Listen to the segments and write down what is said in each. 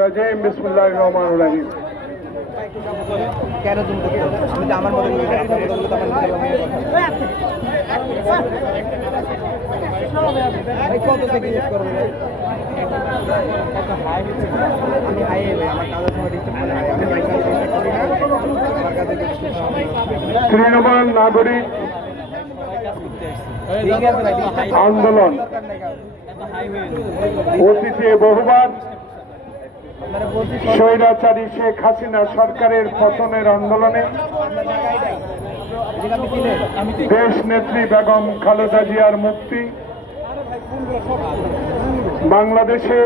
রাজিম বিসমুল্লাহ রহমান রাহিম। কেন তুমি? আমি তো আমার মতো করে করি, আপনার মতো করে তো আমার নিজের মতো কথা। ভাই কত থেকে ইউজ করব আমি হাই আমার কাজের সময় ডিস্টার্ব করে আন্দোলন। অতীতে বহুবার স্বৈরাচারী শেখ হাসিনা সরকারের পতনের আন্দোলনে দেশ নেত্রী বেগম খালেদা জিয়ার মুক্তি, বাংলাদেশে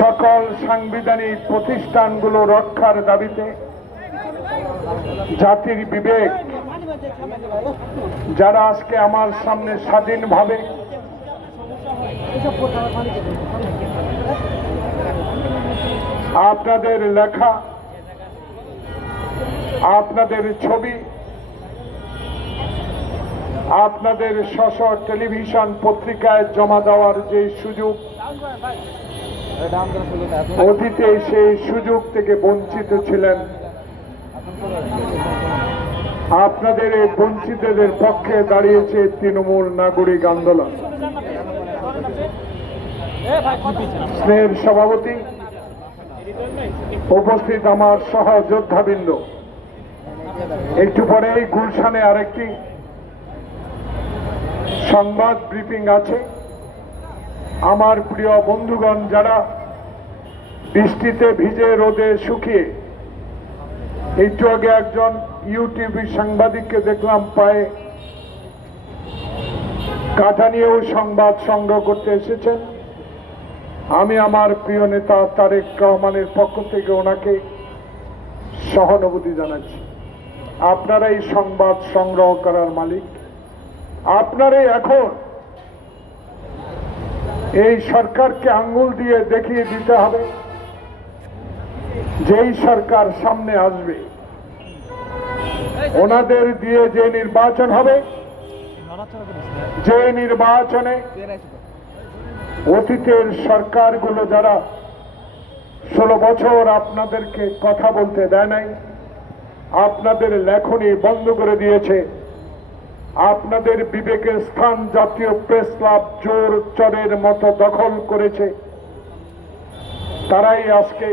সকল সাংবিধানিক প্রতিষ্ঠানগুলো রক্ষার দাবিতে জাতির বিবেক যারা আজকে আমার সামনে স্বাধীনভাবে আপনাদের লেখা, আপনাদের ছবি, আপনাদের স্ব টেলিভিশন পত্রিকায় জমা দেওয়ার যে সুযোগ, অতীতে সেই সুযোগ থেকে বঞ্চিত ছিলেন। আপনাদের এই বঞ্চিতদের পক্ষে দাঁড়িয়েছে তৃণমূল নাগরিক আন্দোলন। স্নেহের সভাপতি উপস্থিত আমার সহযোদ্ধাবৃন্দ। একটু পরেই গুলশানে আরেকটি সংবাদ ব্রিফিং আছে। আমার প্রিয় বন্ধুগণ, যারা বৃষ্টিতে ভিজে রোদে শুকিয়ে, একটু আগে একজন ইউটিউবি সাংবাদিককে দেখলাম পায়ে কাঠা নিয়েও সংবাদ সংগ্রহ করতে এসেছেন। আমি আমার প্রিয় নেতা তারেক রহমানের পক্ষ থেকে ওনাকে সহানুভূতি জানাচ্ছি। আপনারাই সংবাদ সংগ্রহ করার মালিক। আপনারাই এখন এই সরকারকে আঙ্গুল দিয়ে দেখিয়ে দিতে হবে। যেই সরকার সামনে আসবে ওনাদের দিয়ে যে নির্বাচন হবে, যে নির্বাচনে অতীতের সরকারগুলো যারা ষোলো বছর আপনাদেরকে কথা বলতে দেয় নাই, আপনাদের লেখনী বন্ধ করে দিয়েছে। আপনাদের বিবেকের স্থান জাতীয় প্রেস ক্লাব জোর চরের মতো দখল করেছে। তারাই আজকে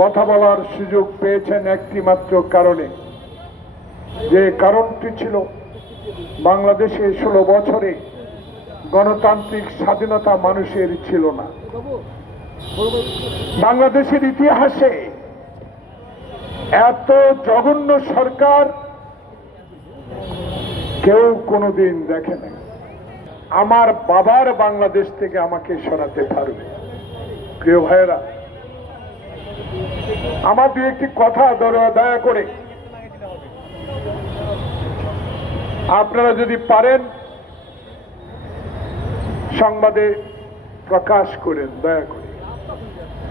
কথা বলার সুযোগ পেয়েছেন একটি মাত্র কারণে। যে কারণটি ছিল, বাংলাদেশে ষোলো বছরে গণতান্ত্রিক স্বাধীনতা মানুষের ছিল না। বাংলাদেশের ইতিহাসে এত জঘন্য সরকার কেউ কোনোদিন দেখে নাই। আমার বাবার বাংলাদেশ থেকে আমাকে সরাতে পারবে। প্রিয় ভাইয়েরা, আমার দু একটি কথা দয়া দয়া করে আপনারা যদি পারেন সংবাদে প্রকাশ করেন দয়া করে।